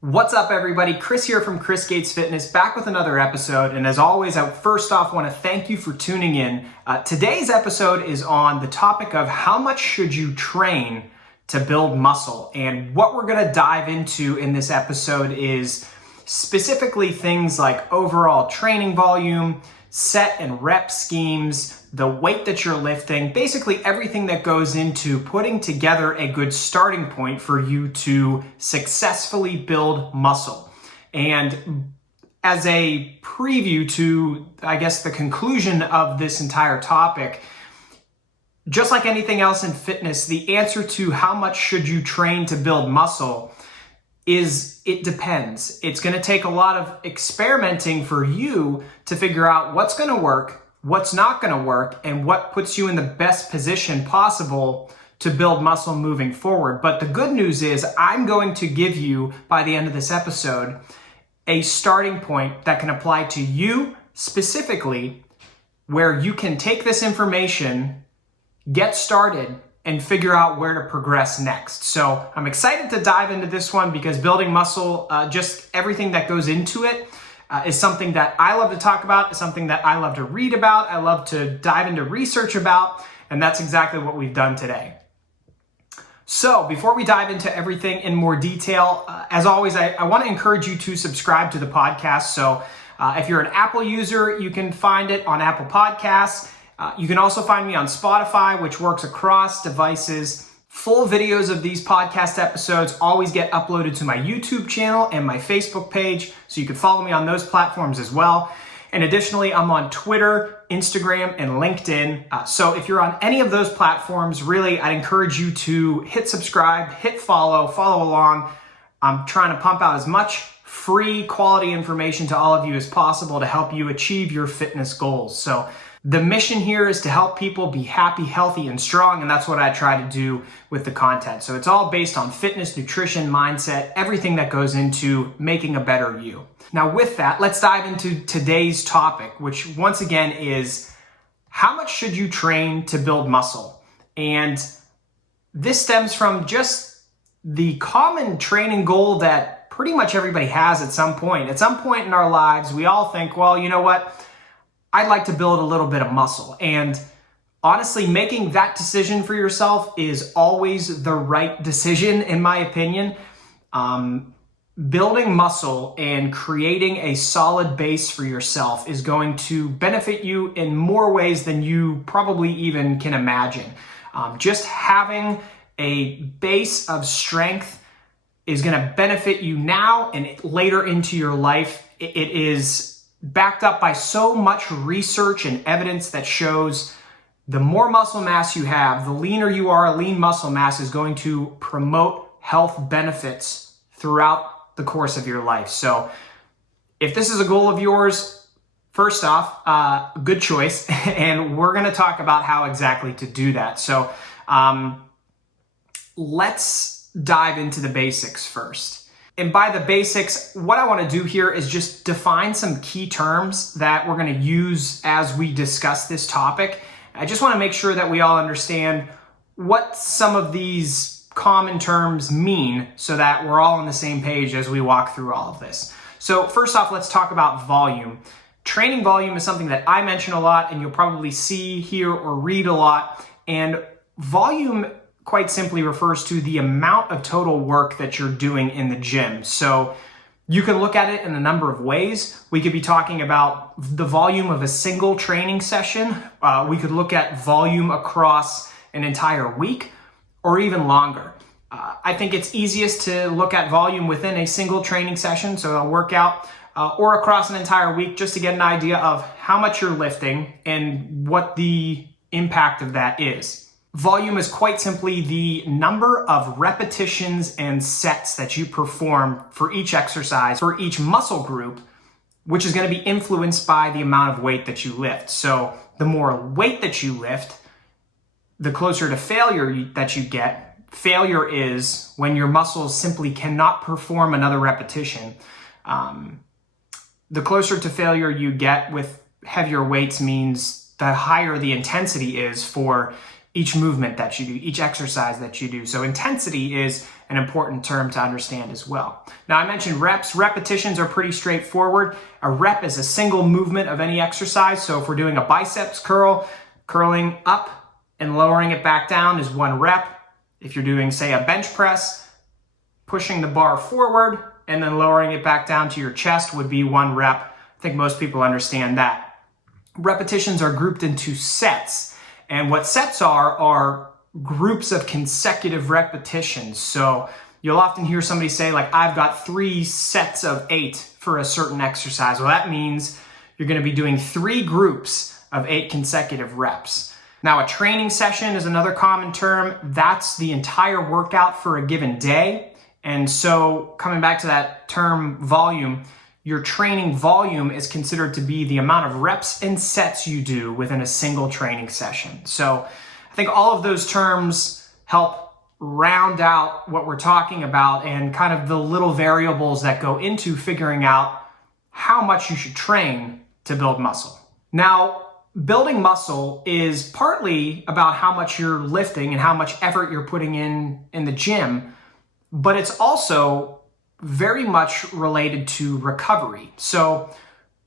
What's up, everybody? Chris here from Chris Gates Fitness, back with another episode. And as always, I first off want to thank you for tuning in. Today's episode is on the topic of how much should you train to build muscle. And what we're going to dive into in this episode is specifically things like overall training volume, set and rep schemes, the weight that you're lifting, basically everything that goes into putting together a good starting point for you to successfully build muscle. And as a preview to, I guess, the conclusion of this entire topic, just like anything else in fitness, the answer to how much should you train to build muscle is it depends. It's going to take a lot of experimenting for you to figure out what's going to work, what's not going to work, and what puts you in the best position possible to build muscle moving forward. But the good news is I'm going to give you, by the end of this episode, a starting point that can apply to you specifically, where you can take this information, get started, and figure out where to progress next. So I'm excited to dive into this one because building muscle, just everything that goes into it, is something that I love to talk about, is something that I love to read about, I love to dive into research about, and that's exactly what we've done today. So before we dive into everything in more detail, as always, I want to encourage you to subscribe to the podcast. So if you're an Apple user, you can find it on Apple Podcasts. You can also find me on Spotify, which works across devices. Full videos of these podcast episodes always get uploaded to my YouTube channel and my Facebook page, so you can follow me on those platforms as well. And additionally, I'm on Twitter, Instagram, and LinkedIn. So if you're on any of those platforms, really, I'd encourage you to hit subscribe, hit follow along. I'm trying to pump out as much free quality information to all of you as possible to help you achieve your fitness goals. So the mission here is to help people be happy, healthy, and strong, and that's what I try to do with the content. So it's all based on fitness, nutrition, mindset, everything that goes into making a better you. Now with that, let's dive into today's topic, which once again is how much should you train to build muscle? And this stems from just the common training goal that pretty much everybody has at some point. At some point in our lives, we all think, well, you know what? I'd like to build a little bit of muscle. And honestly, making that decision for yourself is always the right decision, in my opinion. Building muscle and creating a solid base for yourself is going to benefit you in more ways than you probably even can imagine. Just having a base of strength is going to benefit you now and later into your life. It is backed up by so much research and evidence that shows the more muscle mass you have, the leaner you are, lean muscle mass is going to promote health benefits throughout the course of your life. So if this is a goal of yours, first off, good choice. And we're going to talk about how exactly to do that. So let's dive into the basics first. And by the basics, what I want to do here is just define some key terms that we're going to use as we discuss this topic. I just want to make sure that we all understand what some of these common terms mean so that we're all on the same page as we walk through all of this. So first off, let's talk about volume. Training volume is something that I mention a lot and you'll probably see, hear, or read a lot. And volume quite simply refers to the amount of total work that you're doing in the gym. So you can look at it in a number of ways. We could be talking about the volume of a single training session. We could look at volume across an entire week or even longer. I think it's easiest to look at volume within a single training session, so a workout, or across an entire week, just to get an idea of how much you're lifting and what the impact of that is. Volume is quite simply the number of repetitions and sets that you perform for each exercise, for each muscle group, which is going to be influenced by the amount of weight that you lift. So the more weight that you lift, the closer to failure that you get. Failure is when your muscles simply cannot perform another repetition. The closer to failure you get with heavier weights means the higher the intensity is for each movement that you do, each exercise that you do. So intensity is an important term to understand as well. Now I mentioned reps. Repetitions are pretty straightforward. A rep is a single movement of any exercise. So if we're doing a biceps curl, curling up and lowering it back down is 1 rep. If you're doing, say, a bench press, pushing the bar forward and then lowering it back down to your chest would be 1 rep. I think most people understand that. Repetitions are grouped into sets. And what sets are groups of consecutive repetitions. So you'll often hear somebody say, like, I've got 3 sets of 8 for a certain exercise. Well, that means you're going to be doing 3 groups of 8 consecutive reps. Now, a training session is another common term. That's the entire workout for a given day. And so coming back to that term volume, your training volume is considered to be the amount of reps and sets you do within a single training session. So I think all of those terms help round out what we're talking about and kind of the little variables that go into figuring out how much you should train to build muscle. Now, building muscle is partly about how much you're lifting and how much effort you're putting in the gym, but it's also very much related to recovery. So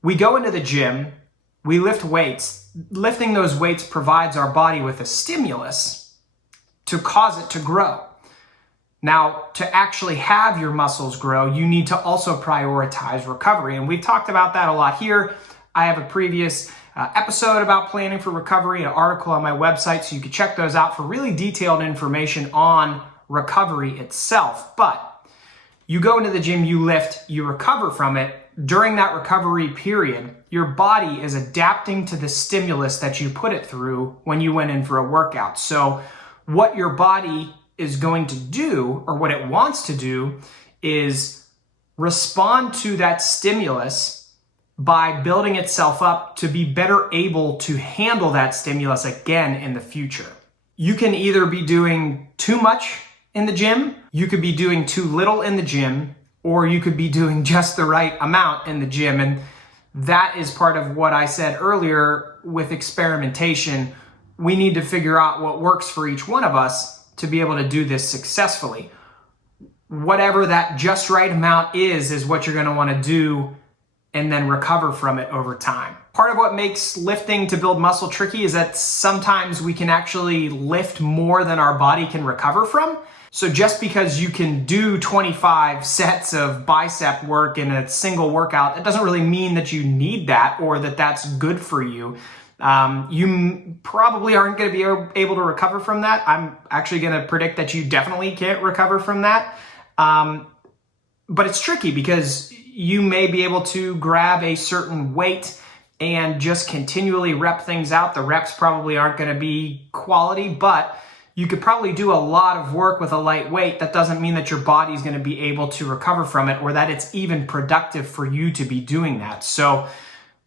we go into the gym, we lift weights. Lifting those weights provides our body with a stimulus to cause it to grow. Now, to actually have your muscles grow, you need to also prioritize recovery. And we've talked about that a lot here. I have a previous episode about planning for recovery, an article on my website, so you can check those out for really detailed information on recovery itself. But you go into the gym, you lift, you recover from it. During that recovery period, your body is adapting to the stimulus that you put it through when you went in for a workout. So what your body is going to do, or what it wants to do, is respond to that stimulus by building itself up to be better able to handle that stimulus again in the future. You can either be doing too much in the gym, you could be doing too little in the gym, or you could be doing just the right amount in the gym. And that is part of what I said earlier with experimentation. We need to figure out what works for each one of us to be able to do this successfully. Whatever that just right amount is what you're going to want to do and then recover from it over time. Part of what makes lifting to build muscle tricky is that sometimes we can actually lift more than our body can recover from. So just because you can do 25 sets of bicep work in a single workout, it doesn't really mean that you need that or that that's good for you. You probably aren't going to be able to recover from that. I'm actually going to predict that you definitely can't recover from that. But it's tricky because you may be able to grab a certain weight and just continually rep things out. The reps probably aren't going to be quality, but you could probably do a lot of work with a light weight. That doesn't mean that your body's going to be able to recover from it or that it's even productive for you to be doing that. So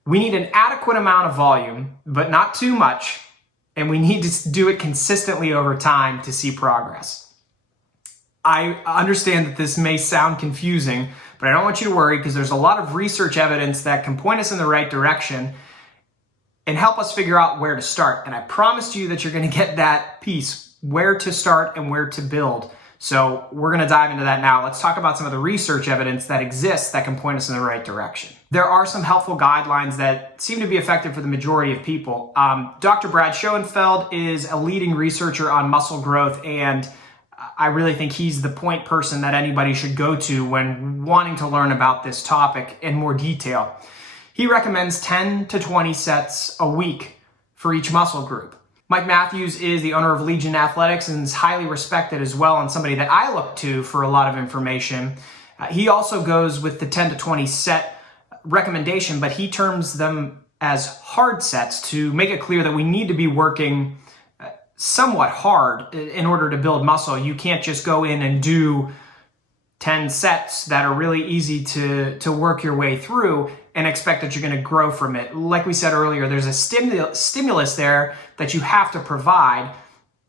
we need an adequate amount of volume, but not too much. And we need to do it consistently over time to see progress. I understand that this may sound confusing, but I don't want you to worry because there's a lot of research evidence that can point us in the right direction and help us figure out where to start. And I promised you that you're going to get that piece, where to start and where to build. So we're going to dive into that now. Let's talk about some of the research evidence that exists that can point us in the right direction. There are some helpful guidelines that seem to be effective for the majority of people. Dr. Brad Schoenfeld is a leading researcher on muscle growth, and I really think he's the point person that anybody should go to when wanting to learn about this topic in more detail. He recommends 10 to 20 sets a week for each muscle group. Mike Matthews is the owner of Legion Athletics and is highly respected as well, and somebody that I look to for a lot of information. He also goes with the 10 to 20 set recommendation, but he terms them as hard sets to make it clear that we need to be working somewhat hard in order to build muscle. You can't just go in and do 10 sets that are really easy to work your way through and expect that you're going to grow from it. Like we said earlier, there's a stimulus there that you have to provide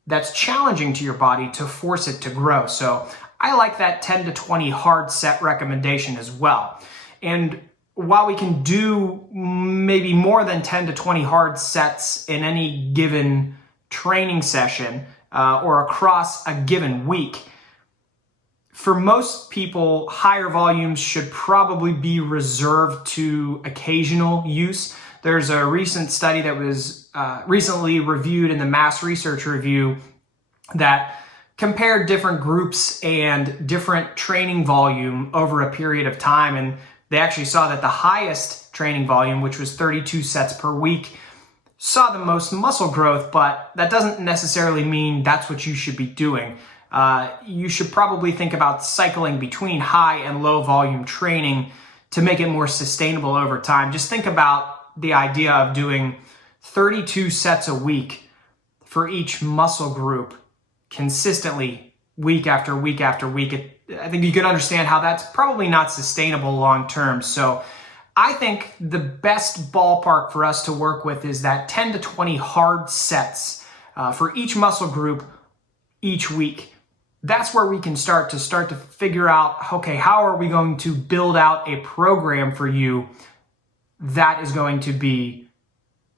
that's challenging to your body to force it to grow. So I like that 10 to 20 hard set recommendation as well. And while we can do maybe more than 10 to 20 hard sets in any given training session or across a given week. For most people, higher volumes should probably be reserved to occasional use. There's a recent study that was recently reviewed in the Mass Research Review that compared different groups and different training volume over a period of time. And they actually saw that the highest training volume, which was 32 sets per week, saw the most muscle growth, but that doesn't necessarily mean that's what you should be doing. You should probably think about cycling between high and low volume training to make it more sustainable over time. Just think about the idea of doing 32 sets a week for each muscle group consistently week after week after week. I think you can understand how that's probably not sustainable long term. So I think the best ballpark for us to work with is that 10 to 20 hard sets for each muscle group each week. That's where we can start to figure out, okay, how are we going to build out a program for you that is going to be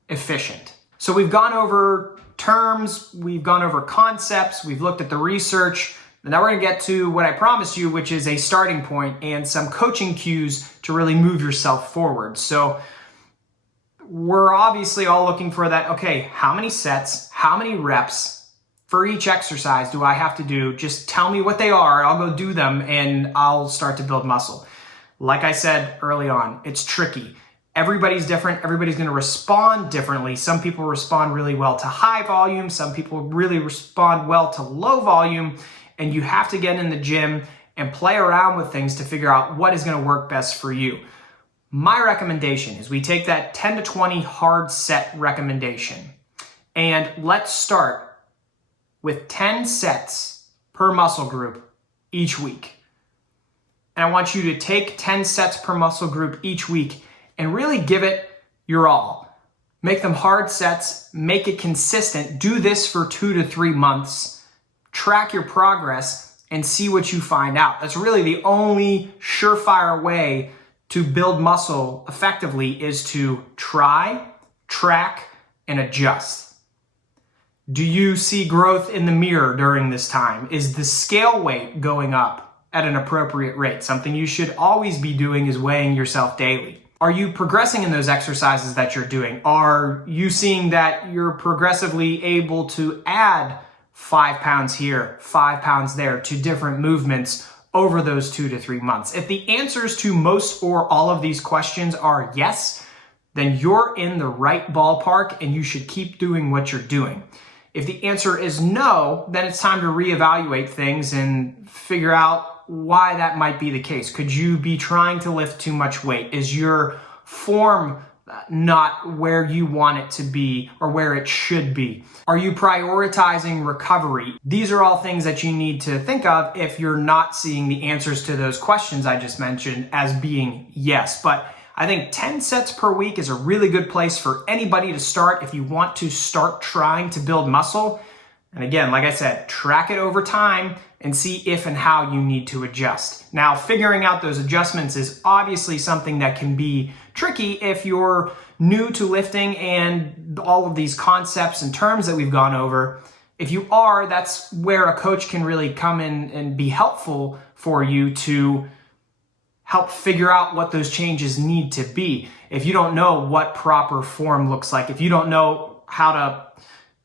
efficient? So we've gone over terms, we've gone over concepts, we've looked at the research, and now we're going to get to what I promised you, which is a starting point and some coaching cues to really move yourself forward. So we're obviously all looking for that, okay, how many sets, how many reps for each exercise do I have to do? Just tell me what they are, I'll go do them, and I'll start to build muscle. Like I said early on, it's tricky. Everybody's different. Everybody's going to respond differently. Some people respond really well to high volume. Some people really respond well to low volume. And you have to get in the gym and play around with things to figure out what is going to work best for you. My recommendation is we take that 10 to 20 hard set recommendation and let's start with 10 sets per muscle group each week. And I want you to take 10 sets per muscle group each week and really give it your all. Make them hard sets, make it consistent. Do this for 2 to 3 months. Track your progress and see what you find out. That's really the only surefire way to build muscle effectively, is to try, track, and adjust. Do you see growth in the mirror during this time? Is the scale weight going up at an appropriate rate? Something you should always be doing is weighing yourself daily. Are you progressing in those exercises that you're doing? Are you seeing that you're progressively able to add 5 pounds here, 5 pounds there to different movements over those 2 to 3 months? If the answers to most or all of these questions are yes, then you're in the right ballpark and you should keep doing what you're doing. If the answer is no, then it's time to reevaluate things and figure out why that might be the case. Could you be trying to lift too much weight? Is your form not where you want it to be or where it should be? Are you prioritizing recovery? These are all things that you need to think of if you're not seeing the answers to those questions I just mentioned as being yes. But I think 10 sets per week is a really good place for anybody to start if you want to start trying to build muscle. And again, like I said, track it over time and see if and how you need to adjust. Now, figuring out those adjustments is obviously something that can be tricky if you're new to lifting and all of these concepts and terms that we've gone over. If you are, that's where a coach can really come in and be helpful for you to help figure out what those changes need to be. If you don't know what proper form looks like, if you don't know how to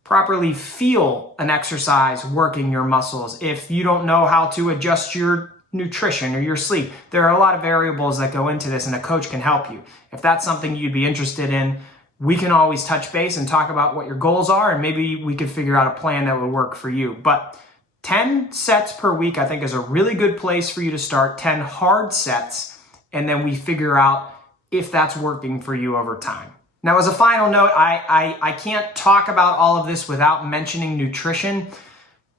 properly feel an exercise working your muscles, if you don't know how to adjust your nutrition or your sleep, there are a lot of variables that go into this and a coach can help you. If that's something you'd be interested in, we can always touch base and talk about what your goals are, and maybe we could figure out a plan that would work for you. But 10 sets per week, I think, is a really good place for you to start. 10 hard sets, and then we figure out if that's working for you over time. Now, as a final note, I can't talk about all of this without mentioning nutrition.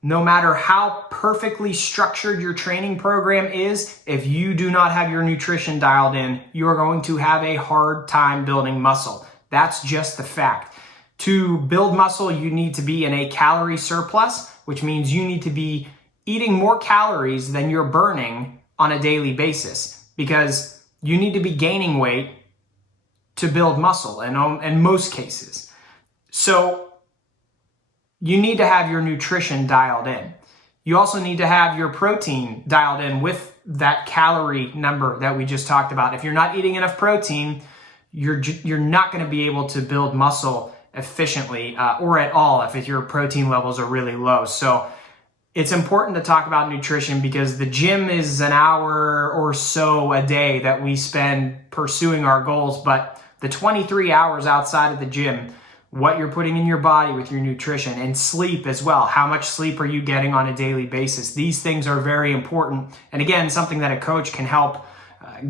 No matter how perfectly structured your training program is, if you do not have your nutrition dialed in, you're going to have a hard time building muscle. That's just the fact. To build muscle, you need to be in a calorie surplus, which means you need to be eating more calories than you're burning on a daily basis, because you need to be gaining weight to build muscle in most cases. So you need to have your nutrition dialed in. You also need to have your protein dialed in with that calorie number that we just talked about. If you're not eating enough protein, you're not going to be able to build muscle efficiently or at all if your protein levels are really low. So it's important to talk about nutrition because the gym is an hour or so a day that we spend pursuing our goals, but the 23 hours outside of the gym, what you're putting in your body with your nutrition and sleep as well. How much sleep are you getting on a daily basis? These things are very important. And again, something that a coach can help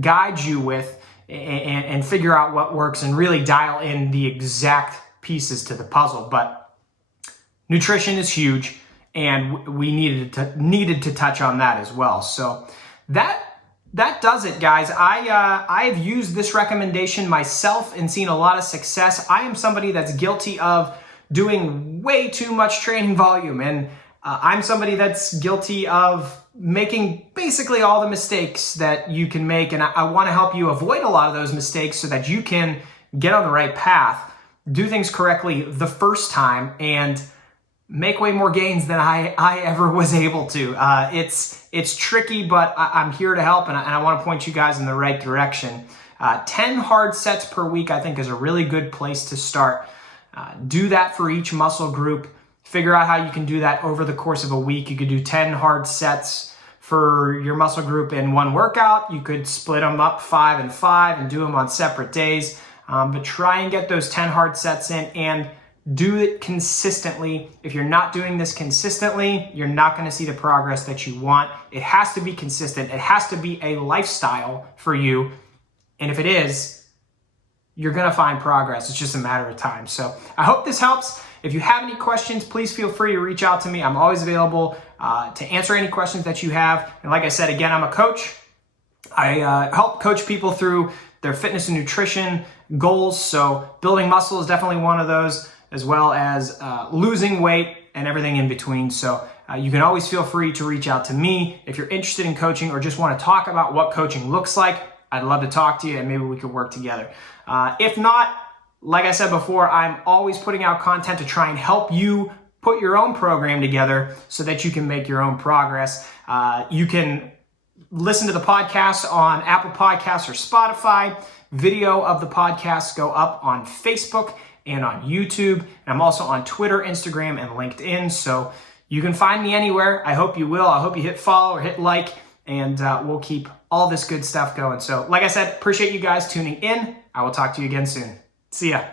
guide you with and figure out what works and really dial in the exact pieces to the puzzle. But nutrition is huge, and we needed to touch on that as well. So that does it, guys. I have used this recommendation myself and seen a lot of success. I am somebody that's guilty of doing way too much training volume, and I'm somebody that's guilty of making basically all the mistakes that you can make, and I want to help you avoid a lot of those mistakes so that you can get on the right path, do things correctly the first time, and make way more gains than I ever was able to. It's tricky, but I'm here to help, and I want to point you guys in the right direction. 10 hard sets per week, I think, is a really good place to start. Do that for each muscle group. Figure out how you can do that over the course of a week. You could do 10 hard sets for your muscle group in one workout. You could split them up 5 and 5 and do them on separate days. But try and get those 10 hard sets in and do it consistently. If you're not doing this consistently, you're not going to see the progress that you want. It has to be consistent. It has to be a lifestyle for you. And if it is, you're going to find progress. It's just a matter of time. So I hope this helps. If you have any questions, please feel free to reach out to me. I'm always available to answer any questions that you have. And like I said, again, I'm a coach. I help coach people through their fitness and nutrition goals. So building muscle is definitely one of those, as well as losing weight and everything in between. So you can always feel free to reach out to me if you're interested in coaching or just want to talk about what coaching looks like. I'd love to talk to you and maybe we could work together. If not, like I said before, I'm always putting out content to try and help you put your own program together so that you can make your own progress. You can listen to the podcast on Apple Podcasts or Spotify. Video of the podcast go up on Facebook and on YouTube. And I'm also on Twitter, Instagram, and LinkedIn. So you can find me anywhere. I hope you will. I hope you hit follow or hit like, and we'll keep all this good stuff going. So like I said, appreciate you guys tuning in. I will talk to you again soon. See ya.